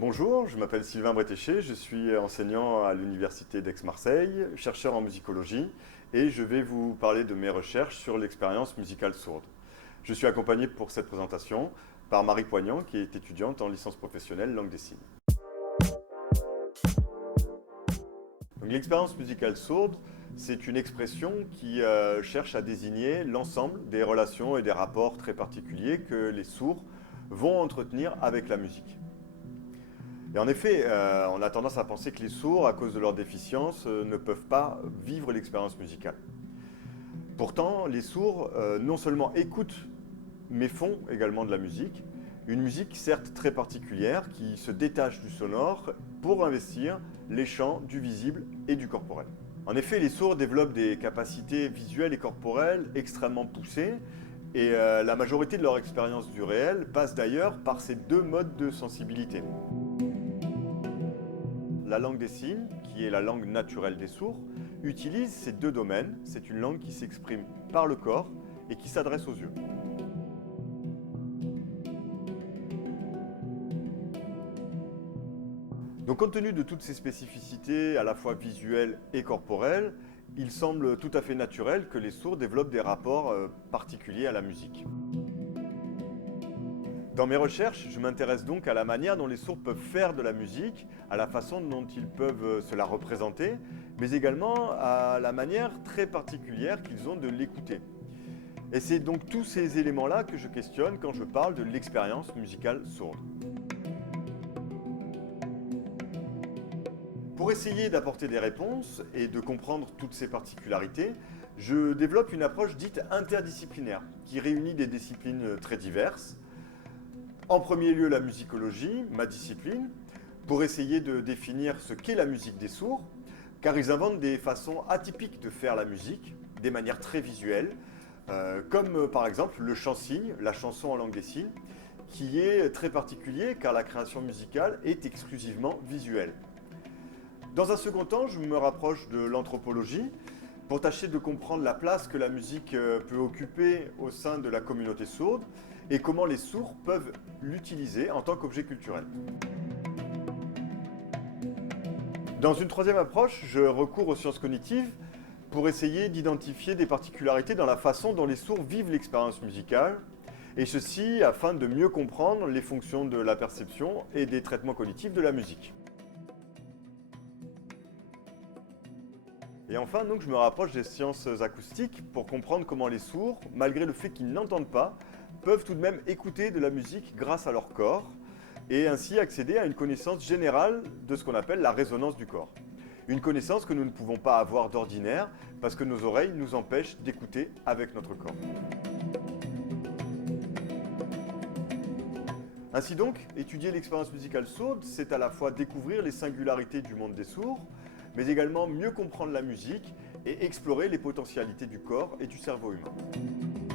Bonjour, je m'appelle Sylvain Bretéché, je suis enseignant à l'Université d'Aix-Marseille, chercheur en musicologie, et je vais vous parler de mes recherches sur l'expérience musicale sourde. Je suis accompagné pour cette présentation par Marie Poignant, qui est étudiante en licence professionnelle langue des signes. L'expérience musicale sourde, c'est une expression qui cherche à désigner l'ensemble des relations et des rapports très particuliers que les sourds vont entretenir avec la musique. Et en effet, on a tendance à penser que les sourds, à cause de leur déficience, ne peuvent pas vivre l'expérience musicale. Pourtant, les sourds non seulement écoutent, mais font également de la musique. Une musique certes très particulière qui se détache du sonore pour investir les champs du visible et du corporel. En effet, les sourds développent des capacités visuelles et corporelles extrêmement poussées et la majorité de leur expérience du réel passe d'ailleurs par ces deux modes de sensibilité. La langue des signes, qui est la langue naturelle des sourds, utilise ces deux domaines. C'est une langue qui s'exprime par le corps et qui s'adresse aux yeux. Donc, compte tenu de toutes ces spécificités, à la fois visuelles et corporelles, il semble tout à fait naturel que les sourds développent des rapports particuliers à la musique. Dans mes recherches, je m'intéresse donc à la manière dont les sourds peuvent faire de la musique, à la façon dont ils peuvent se la représenter, mais également à la manière très particulière qu'ils ont de l'écouter. Et c'est donc tous ces éléments-là que je questionne quand je parle de l'expérience musicale sourde. Pour essayer d'apporter des réponses et de comprendre toutes ces particularités, je développe une approche dite interdisciplinaire, qui réunit des disciplines très diverses. En premier lieu, la musicologie, ma discipline, pour essayer de définir ce qu'est la musique des sourds, car ils inventent des façons atypiques de faire la musique, des manières très visuelles, comme par exemple le chant-signe, la chanson en langue des signes, qui est très particulier car la création musicale est exclusivement visuelle. Dans un second temps, je me rapproche de l'anthropologie pour tâcher de comprendre la place que la musique peut occuper au sein de la communauté sourde et comment les sourds peuvent l'utiliser en tant qu'objet culturel. Dans une troisième approche, je recours aux sciences cognitives pour essayer d'identifier des particularités dans la façon dont les sourds vivent l'expérience musicale, et ceci afin de mieux comprendre les fonctions de la perception et des traitements cognitifs de la musique. Et enfin, donc, je me rapproche des sciences acoustiques pour comprendre comment les sourds, malgré le fait qu'ils n'entendent pas, peuvent tout de même écouter de la musique grâce à leur corps et ainsi accéder à une connaissance générale de ce qu'on appelle la résonance du corps. Une connaissance que nous ne pouvons pas avoir d'ordinaire parce que nos oreilles nous empêchent d'écouter avec notre corps. Ainsi donc, étudier l'expérience musicale sourde, c'est à la fois découvrir les singularités du monde des sourds, mais également mieux comprendre la musique et explorer les potentialités du corps et du cerveau humain.